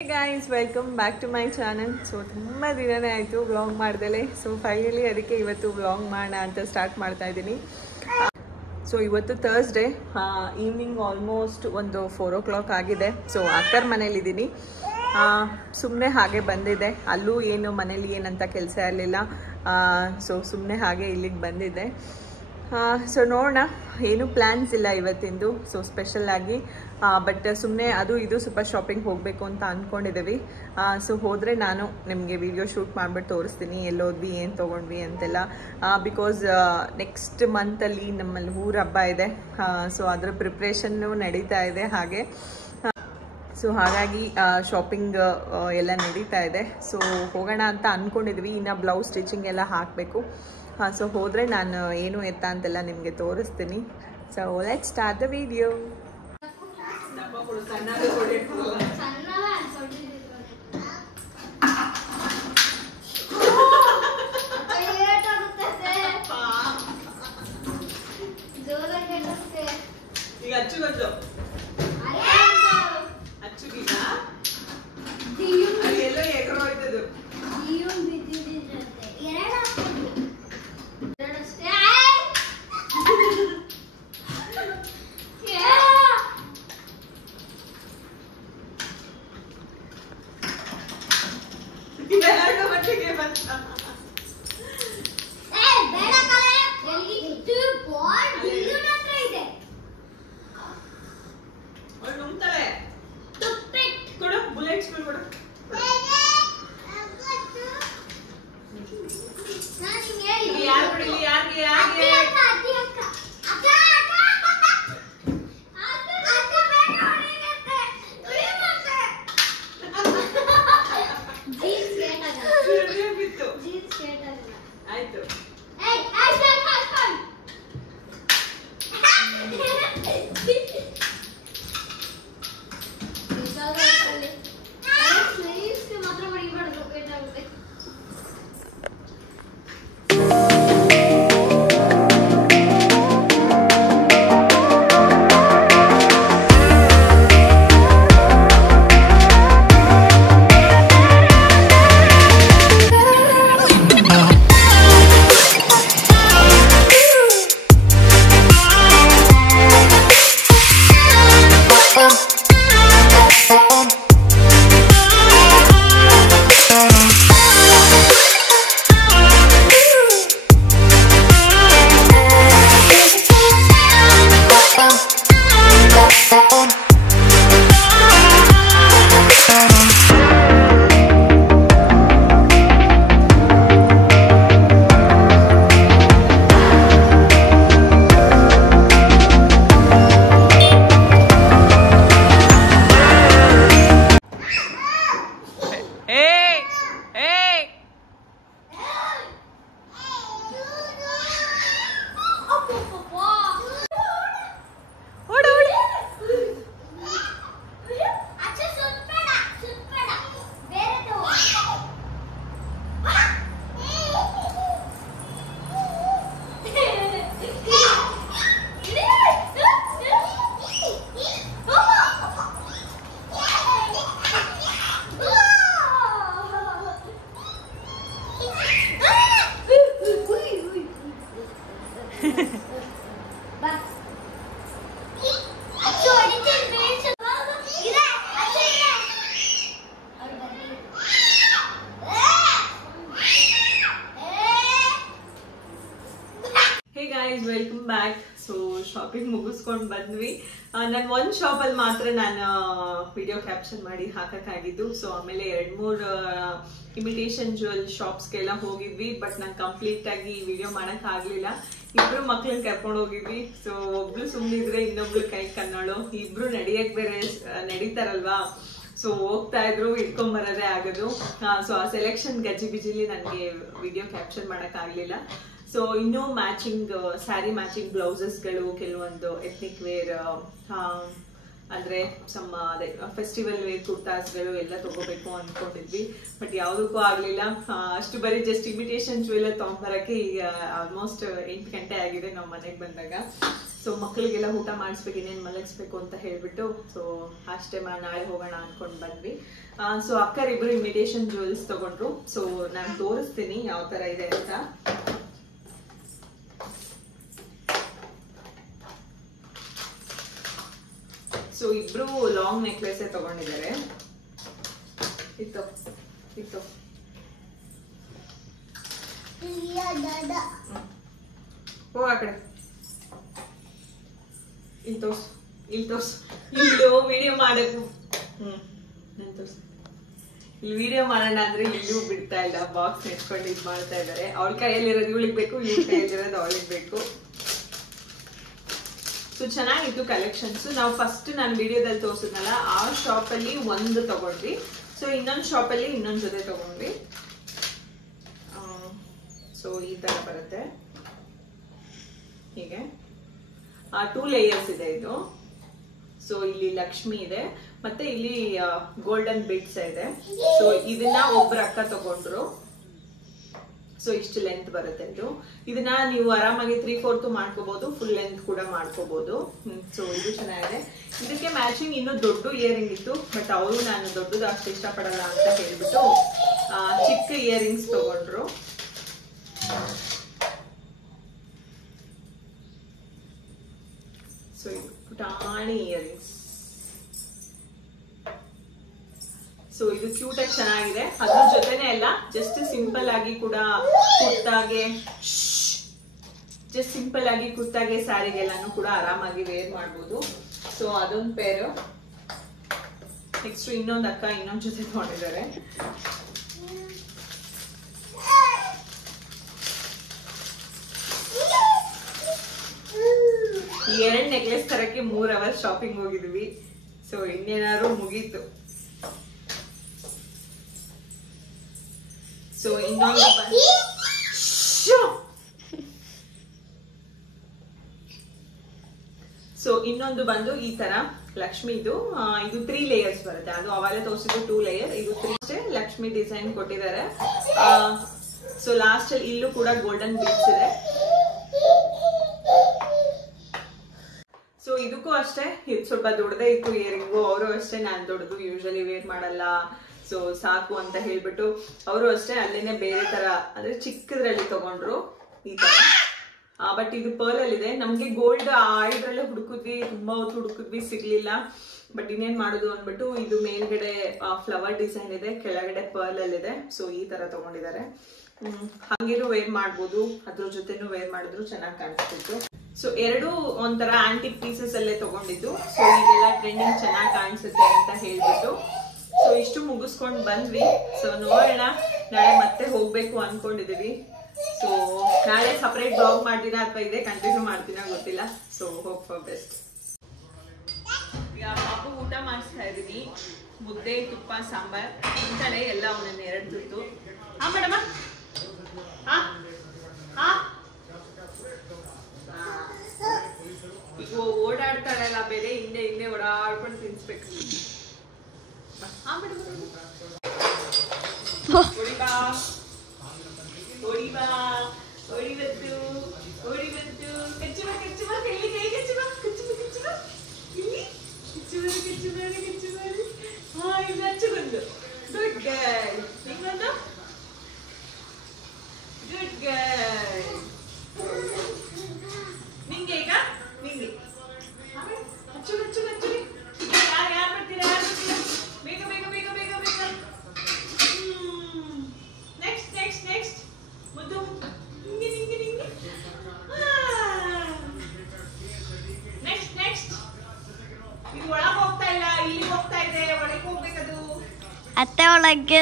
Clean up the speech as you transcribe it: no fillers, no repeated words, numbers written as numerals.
Hey guys, welcome back to my channel. So ತುಂಬಾ ದಿನನೇ ಆಯಿತು ವ್ಲಾಗ್ ಮಾಡ್ದಲೆ. ಸೊ ಫೈನಲಿ ಅದಕ್ಕೆ ಇವತ್ತು ವ್ಲಾಗ್ ಮಾಡೋಣ ಅಂತ ಸ್ಟಾರ್ಟ್ ಮಾಡ್ತಾ ಇದ್ದೀನಿ. ಸೊ ಇವತ್ತು ಥರ್ಸ್ಡೇ ಈವ್ನಿಂಗ್ ಆಲ್ಮೋಸ್ಟ್ ಒಂದು 4 o'clock ಆಗಿದೆ. ಸೊ ಅಕ್ಕರ ಮನೇಲಿದ್ದೀನಿ. ಸುಮ್ಮನೆ ಹಾಗೆ ಬಂದಿದ್ದೆ. ಅಲ್ಲೂ ಏನು ಮನೇಲಿ ಏನಂತ ಕೆಲಸ ಇರಲಿಲ್ಲ. ಸೊ ಸುಮ್ಮನೆ ಹಾಗೆ ಇಲ್ಲಿಗೆ ಬಂದಿದ್ದೆ. ಸೊ ನೋಡೋಣ, ಏನು ಪ್ಲ್ಯಾನ್ಸ್ ಇಲ್ಲ ಇವತ್ತಿಂದು. ಸೊ ಸ್ಪೆಷಲ್ಲಾಗಿ ಬಟ್ ಸುಮ್ಮನೆ ಅದು ಇದು ಸ್ವಲ್ಪ ಶಾಪಿಂಗ್ ಹೋಗಬೇಕು ಅಂತ ಅಂದ್ಕೊಂಡಿದ್ದೀವಿ. ಸೊ ಹೋದರೆ ನಾನು ನಿಮಗೆ ವಿಡಿಯೋ ಶೂಟ್ ಮಾಡಿಬಿಟ್ಟು ತೋರಿಸ್ತೀನಿ ಎಲ್ಲೋದ್ವಿ, ಏನು ತೊಗೊಂಡ್ವಿ ಅಂತೆಲ್ಲ. ಬಿಕಾಸ್ ನೆಕ್ಸ್ಟ್ ಮಂತಲ್ಲಿ ನಮ್ಮಲ್ಲಿ ಊರ ಹಬ್ಬ ಇದೆ. ಸೊ ಅದರ ಪ್ರಿಪ್ರೇಷನ್ನು ನಡೀತಾ ಇದೆ ಹಾಗೆ. ಸೊ ಹಾಗಾಗಿ ಶಾಪಿಂಗ್ ಎಲ್ಲ ನಡೀತಾ ಇದೆ. ಸೊ ಹೋಗೋಣ ಅಂತ ಅಂದ್ಕೊಂಡಿದ್ವಿ. ಇನ್ನು ಬ್ಲೌಸ್ ಸ್ಟಿಚಿಂಗ್ ಎಲ್ಲ ಹಾಕಬೇಕು. ಸೊ ಹೋದರೆ ನಾನು ಏನು ಎತ್ತ ಅಂತೆಲ್ಲ ನಿಮಗೆ ತೋರಿಸ್ತೀನಿ. So let's start the video. ಈಗ ಅಚ್ಚುಗಂಜು ಅಚ್ಚುಗೀಗ ಎಲ್ಲೋ ಎಗರೋ ಹೋಯ್ತದು. Welcome back. ಸೊ ಶಾಪಿಂಗ್ ಮುಗಿಸ್ಕೊಂಡು ಬಂದ್ವಿ. ನಾನು ಒಂದು ಶಾಪಲ್ಲಿ ಮಾತ್ರ ನಾನು ವಿಡಿಯೋ ಕ್ಯಾಪ್ಷನ್ ಮಾಡಿ ಹಾಕಕ್ಕಾಗಿದ್ದು. ಸೊ ಆಮೇಲೆ 2-3 ಇಮಿಟೇಷನ್ ಜ್ಯುವೆಲ್ ಶಾಪ್ಸ್ಗೆಲ್ಲ ಹೋಗಿದ್ವಿ. ಬಟ್ ನಾನು ಕಂಪ್ಲೀಟ್ ಆಗಿ ವಿಡಿಯೋ ಮಾಡಕ್ ಆಗ್ಲಿಲ್ಲ. ಇಬ್ರು ಮಕ್ಳನ್ನ ಕರ್ಕೊಂಡು ಹೋಗಿದ್ವಿ. ಸೊ ಒಬ್ಳು ಸುಮ್ಮನಿದ್ರೆ ಇನ್ನೊಬ್ಳು ಕೈ ಕನ್ನೋಳು. ಇಬ್ರು ನಡಿಯಕ್ ಬೇರೆ ನಡೀತಾರಲ್ವಾ. ಸೊ ಹೋಗ್ತಾ ಇದ್ರು, ಇಟ್ಕೊಂಡ್ ಬರೋದೇ ಆಗೋದು. ಸೊ ಆ ಸೆಲೆಕ್ಷನ್ ಗಜಿ ಬಿಜಿಲಿ ನನಗೆ ವಿಡಿಯೋ ಕ್ಯಾಪ್ಷನ್ ಮಾಡಕ್ ಆಗ್ಲಿಲ್ಲ. ಸೊ ಇನ್ನೂ ಮ್ಯಾಚಿಂಗ್ ಸ್ಯಾರಿ ಮ್ಯಾಚಿಂಗ್ ಬ್ಲೌಸಸ್ಗಳು, ಕೆಲವೊಂದು ಎಥ್ನಿಕ್ ವೇರ್ ಅಂದ್ರೆ ಸಮ್ ಅದೇ ಫೆಸ್ಟಿವಲ್ ವೇರ್ ಕುರ್ತಾಸ್ಗಳು ಎಲ್ಲ ತಗೋಬೇಕು ಅನ್ಕೊಂಡಿದ್ವಿ. ಬಟ್ ಯಾವುದಕ್ಕೂ ಆಗ್ಲಿಲ್ಲ. ಅಷ್ಟು ಬರೀ ಜಸ್ಟ್ ಇಮಿಟೇಷನ್ ಜ್ಯುವೆಲ್ ತಗೊಂಡ್ಬರಕ್ಕೆ ಈಗ ಆಲ್ಮೋಸ್ಟ್ 8 ಗಂಟೆ ಆಗಿದೆ ನಾವು ಮನೆಗೆ ಬಂದಾಗ. ಸೊ ಸೊ ಮಕ್ಕಳಿಗೆಲ್ಲ ಊಟ ಮಾಡಿಸ್ಬೇಕು, ಇನ್ನೇನು ಮಲಗಿಸ್ಬೇಕು ಅಂತ ಹೇಳ್ಬಿಟ್ಟು ಸೊ ಅಷ್ಟೇ ನಾಳೆ ಹೋಗೋಣ ಅನ್ಕೊಂಡು ಬಂದ್ವಿ. ಸೊ ಅಕ್ಕರಿಬ್ರು ಇಮಿಟೇಷನ್ ಜ್ಯುವೆಲ್ಸ್ ತಗೊಂಡ್ರು. ಸೊ ನಾನು ತೋರಿಸ್ತೀನಿ ಯಾವ ತರ ಇದೆ ಅಂತ. ಸೊ ಇಬ್ರು ಲಾಂಗ್ ನೆಕ್ಲೆಸ್ ತಗೊಂಡಿದ್ದಾರೆ. ಇತ್ತು ಇತ್ತು ಹೋಗ ಆ ಕಡೆ. ಇಲ್ಲಿ ತೋರ್ಸು, ಇಲ್ಲಿ ತೋರ್ಸು, ಇಲ್ಲೋ ವಿಡಿಯೋ ಮಾಡಬೇಕು. ನಾನು ತೋರ್ಸು. ಇಲ್ಲಿ ವಿಡಿಯೋ ಮಾಡೋಣ ಅಂದ್ರೆ ಇಲ್ಲೂ ಬಿಡ್ತಾ ಇಲ್ಲ, ಬಾಕ್ಸ್ ನೆಟ್ಕೊಂಡು ಇದು ಮಾಡ್ತಾ ಇದ್ದಾರೆ. ಅವಳ ಕೈಯಲ್ಲಿರೋದು ಇವಳಿಗೆ ಬೇಕು, ಇವ್ಳ ಕೈಯಲ್ಲಿರೋದು ಅವಳಿಗೆ ಬೇಕು. ಸೊ ಚೆನ್ನಾಗಿತ್ತು ಕಲೆಕ್ಷನ್ಸ್. ನಾವು ಫಸ್ಟ್ ನಾನು ವಿಡಿಯೋದಲ್ಲಿ ತೋರಿಸಿದ್ನಲ್ಲ ಆ ಶಾಪ್ ಅಲ್ಲಿ ಒಂದು ತಗೊಂಡ್ವಿ. ಸೊ ಇನ್ನೊಂದು ಶಾಪ್ ಅಲ್ಲಿ ಇನ್ನೊಂದು ಜೊತೆ ತಗೊಂಡ್ವಿ. ಸೊ ಈ ತರ ಬರುತ್ತೆ ಹೀಗೆ. 2 ಲೇಯರ್ಸ್ ಇದೆ ಇದು. ಸೊ ಇಲ್ಲಿ ಲಕ್ಷ್ಮಿ ಇದೆ, ಮತ್ತೆ ಇಲ್ಲಿ ಗೋಲ್ಡನ್ ಬಿಟ್ಸ್ ಇದೆ. ಸೊ ಇದನ್ನ ಒಬ್ರು ಅಕ್ಕ ತಗೊಂಡ್ರು. ಸೊ ಇಷ್ಟು ಲೆಂತ್ ಬರುತ್ತೆ ಇದು. ಇದನ್ನ ನೀವು ಆರಾಮಾಗಿ 3/4 ಮಾಡ್ಕೋಬಹುದು, ಫುಲ್ ಲೆಂತ್ ಕೂಡ ಮಾಡ್ಕೋಬಹುದು. ಸೊ ಇದು ಚೆನ್ನಾಗಿದೆ. ಇದಕ್ಕೆ ಮ್ಯಾಚಿಂಗ್ ಇನ್ನೂ ದೊಡ್ಡ ಇಯರಿಂಗ್ ಇತ್ತು, ಬಟ್ ಅವರು ನಾನು ದೊಡ್ಡದು ಅಷ್ಟು ಇಷ್ಟಪಡಲ್ಲ ಅಂತ ಹೇಳ್ಬಿಟ್ಟು ಚಿಕ್ಕ ಇಯರಿಂಗ್ಸ್ ತಗೊಂಡ್ರು. ಸೊ ಇದು ಪುಟಾಣಿ ಇಯರಿಂಗ್ಸ್. ಸೊ ಇದು ಕ್ಯೂಟ್ ಆಗಿ ಚೆನ್ನಾಗಿದೆ. ಅದ್ರ ಜೊತೆನೆ ಅಲ್ಲ, ಜಸ್ಟ್ ಸಿಂಪಲ್ ಆಗಿ ಕೂಡ ಕುರ್ತಾಗೆ ಸ್ಯಾರಿಗೆಲ್ಲಾನು ಕೂಡ ಆರಾಮಾಗಿ ವೇರ್ ಮಾಡ್ಬೋದು. ಸೊ ಅದೊಂದು ಪೇರು. ನೆಕ್ಸ್ಟ್ ಇನ್ನೊಂದು ಅಕ್ಕ ಇನ್ನೊಂದು ಜೊತೆ ತಗೊಂಡಿದ್ದಾರೆ. ಈ 2 ನೆಕ್ಲೆಸ್ ತರಕ್ಕೆ 3 ಅವರ್ಸ್ ಶಾಪಿಂಗ್ ಹೋಗಿದ್ವಿ. ಸೊ ಇನ್ನೇನಾದ್ರು ಮುಗೀತು. ಸೊ ಇನ್ನೊಂದು ಬಂದು ಈ ತರ ಲಕ್ಷ್ಮಿದು. ಇದು 3 ಲೇಯರ್ಸ್ ಬರುತ್ತೆ. ಅದು ಅವಾಗಲೇ ತೋರಿಸಿದ್ದು 2 ಲೇಯರ್, ಇದು 3 ಅಷ್ಟೇ. ಲಕ್ಷ್ಮಿ ಡಿಸೈನ್ ಕೊಟ್ಟಿದ್ದಾರೆ. ಸೊ ಲಾಸ್ಟ್ ಅಲ್ಲಿ ಇಲ್ಲೂ ಕೂಡ ಗೋಲ್ಡನ್ ಬೀಡ್ಸ್ ಇದೆ. ಸೊ ಇದಕ್ಕೂ ಅಷ್ಟೇ ಇದು ಸ್ವಲ್ಪ ದೊಡ್ಡದೇ ಇತ್ತು ಇಯರಿಂಗು. ಅವರು ಅಷ್ಟೇ ನಾನು ದೊಡ್ಡದು ಯೂಶಲಿ ವೇರ್ ಮಾಡಲ್ಲ, ಸೊ ಸಾಕು ಅಂತ ಹೇಳ್ಬಿಟ್ಟು ಅವರು ಅಷ್ಟೇ ಅಲ್ಲೇನೆ ಬೇರೆ ತರ ಅಂದ್ರೆ ಚಿಕ್ಕದ್ರಲ್ಲಿ ತಗೊಂಡ್ರು ಈ ತರ. ಬಟ್ ಇದು ಪರ್ಲ್ ಅಲ್ಲಿ ಇದೆ. ನಮ್ಗೆ ಗೋಲ್ಡ್ ಇದ್ರಲ್ಲೇ ಹುಡುಕಿದ್ವಿ, ತುಂಬಾ ಹೊತ್ತು ಹುಡುಕಿದ್ವಿ, ಸಿಗ್ಲಿಲ್ಲ. ಬಟ್ ಇನ್ನೇನ್ ಮಾಡೋದು ಅಂದ್ಬಿಟ್ಟು ಇದು ಮೇಲ್ಗಡೆ ಫ್ಲವರ್ ಡಿಸೈನ್ ಇದೆ, ಕೆಳಗಡೆ ಪರ್ಲ್ ಅಲ್ಲಿ ಇದೆ. ಸೊ ಈ ತರ ತಗೊಂಡಿದ್ದಾರೆ. ಹಂಗೇನು ವೇರ್ ಮಾಡ್ಬೋದು, ಅದ್ರ ಜೊತೆನೂ ವೇರ್ ಮಾಡಿದ್ರು ಚೆನ್ನಾಗಿ ಕಾಣಿಸ್ತಿತ್ತು. ಸೊ ಎರಡು ಒಂಥರ ಆಂಟಿಕ್ ಪೀಸಸ್ ಅಲ್ಲೇ ತಗೊಂಡಿದ್ದು. ಸೊ ಈಗೆಲ್ಲ ಟ್ರೆಂಡಿಂಗ್ ಚೆನ್ನಾಗಿ ಕಾಣಿಸುತ್ತೆ ಅಂತ ಹೇಳ್ಬಿಟ್ಟು ಸೊ ಇಷ್ಟು ಮುಗಿಸ್ಕೊಂಡು ಬಂದ್ವಿ. ಸೊ ನೋಡೋಣ, ನಾಳೆ ಮತ್ತೆ ಹೋಗ್ಬೇಕು ಅನ್ಕೊಂಡಿದೀವಿ. ಸೊ ನಾಳೆ ಸಪರೇಟ್ ಬ್ಲಾಗ್ ಮಾಡ್ತೀರಾ ಅಥವಾ ಇದೇ ಕಂಟಿನ್ಯೂ ಮಾಡ್ತೀರಾ ಗೊತ್ತಿಲ್ಲ. So hope for best. ಈಗ ಪಾಪು ಊಟ ಮಾಡಿಸ್ತಾ ಇದೀನಿ. ಮುದ್ದೆ, ತುಪ್ಪ, ಸಾಂಬಾರ್ ಇಂತಲೇ ಎಲ್ಲ ಒಂದೊಂದು 2 ತುತ್ತು. ಮೇಡಮ ಈಗ ಓಡಾಡ್ತಾಳಲ್ಲ ಬೇರೆ, ಹಿಂದೆ ಹಿಂದೆ ಓಡಾಡ್ಕೊಂಡು ತಿನ್ಸ್ಬೇಕು. Good girl. Good girl. ನಿಂಗೆ ಈಗ ನಿಂಗೆ ಹಚ್ಚು ಹಚ್ಚು ಹಚ್ಚು. ಯಾರು ಬರ್ತೀರಾ? ಬೇಗ ಬೇಗ ಬೇಗ ಬೇಗ ಬೇಗ. Next next next. ಮುದ್ದು ನಿಂಗೆ ನಿಂಗೆ ನಿಂಗೆ. Next next. ಇದು ಒಳಗೆ ಹೋಗ್ತಾ ಇಲ್ಲ, ಇಲ್ಲಿ ಹೋಗ್ತಾ ಇದೆ. ಒಳಗೆ ಹೋಗ್ಬೇಕದು. ಅತ್ತೆ ಒಳಗೆ